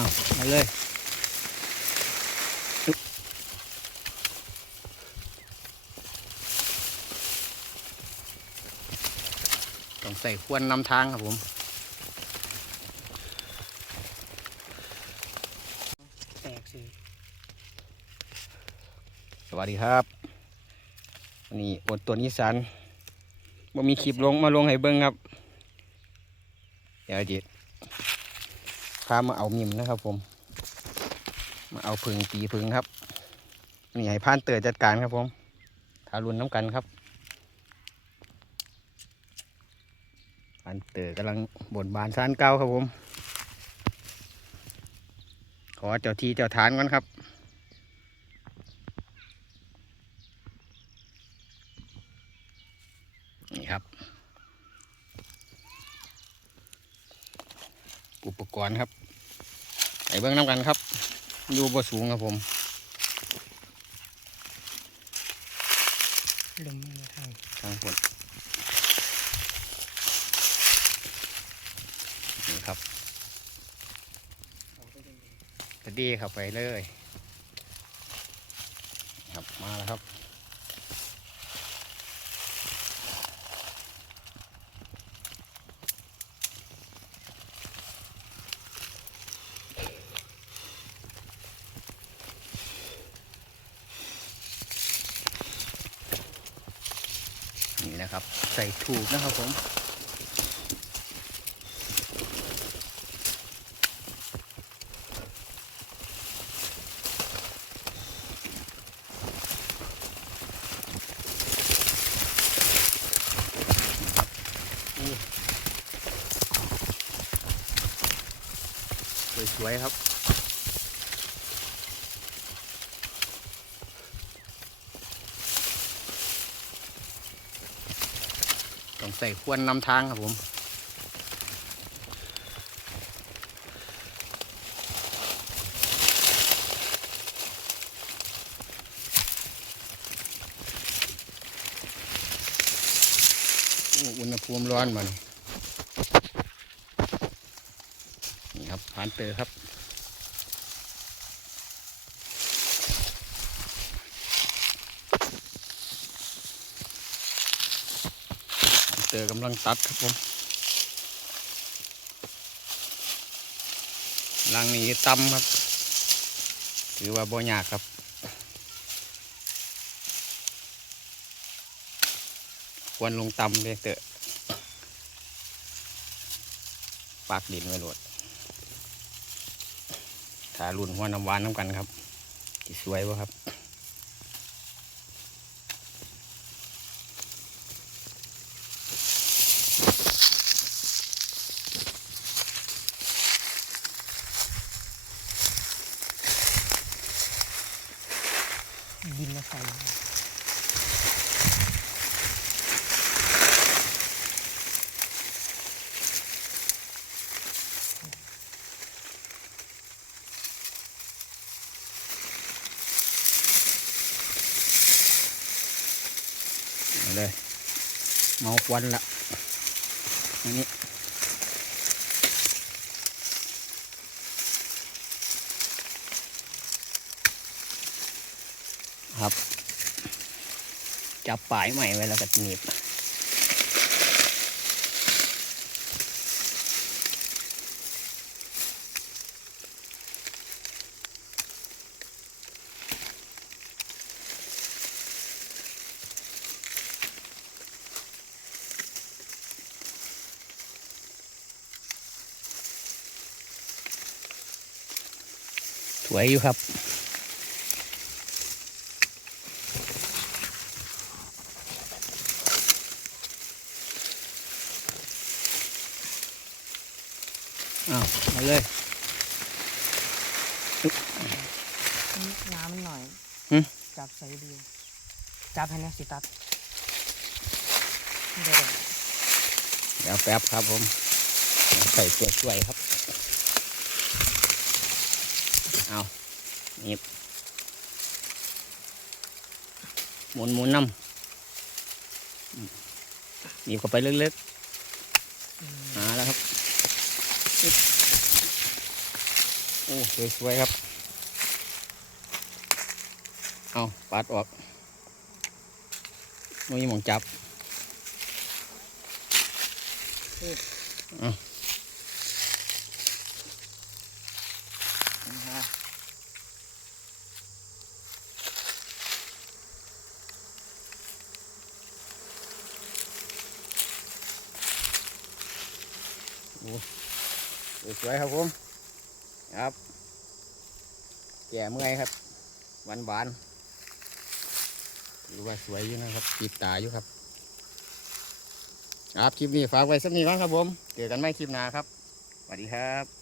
อ้าวมาเลยอึ๊บต้องใส่ควนนำทางครับผมแตกสิสวัสดีครับวันนี้อดตัวนิสันบ่มีคลิปลงมาลงให้เบิ้งครับ เดี๋ยวจิพามาเอามิมนะครับ ผม มาเอาพึ่งตีพึ่งครับนี่ให้พานเตอร์จัดการครับผมทารุณน้ำกันครับพานเตอร์กำลังบนบานซานเก้าครับผม ขอเจ้าทีเจ้าทานก่อนครับ นี่ครับ อุปกรณ์ครับไอ้เบื้องน้ำกันครับ อยู่บ่สูงครับผมลมมือทางทางฝนนี่ครับตะดีเข้าไปเลย ครับมาแล้วครับ นะครับ ใส่ถูกนะครับผมสวยๆครับ ต้องใส่ควนนำทางครับผม อุณหภูมิร้อนมันนี่ครับผ่านเตอครับ เตอร์กำลังตัดครับผมลังนี้ตำครับ ถือว่าบ่ยากครับควรลงตำเลยเตอะปากดินไว้โหลดถ้ารุ่นหัวน้ำหวานน้ำกันครับสวยวะครับ บินมาใส่ เอาเลยเมาควันละอัน ครับ จับปลายใหม่ไว้แล้วก็หนีบสวยอยู่ครับ อ้าวมาเลยน้ำมันหน่อยหึจับใส่ดีจับให้นะสิตัดเดี๋ยวเดี๋ยวแป๊บครับผมใส่ตัวช่วยครับเอาหนีบหมุนหมุนน้ำอืมหนีบเข้าไปลึกอืมๆ หาแล้วครับอึ๊บอ้สวยๆครับ เอาปัดออกไม่มีหมองจับเอาโอ้ สวยครับผมครับแก่เมื่อยครับหวานหวานๆหรือว่าสวยอยู่นะครับติดตาอยู่ครับครับคลิปนี้ฝากไว้สักนิดก่อนครับผมเจอกันใหม่คลิปหน้าครับสวัสดีครับ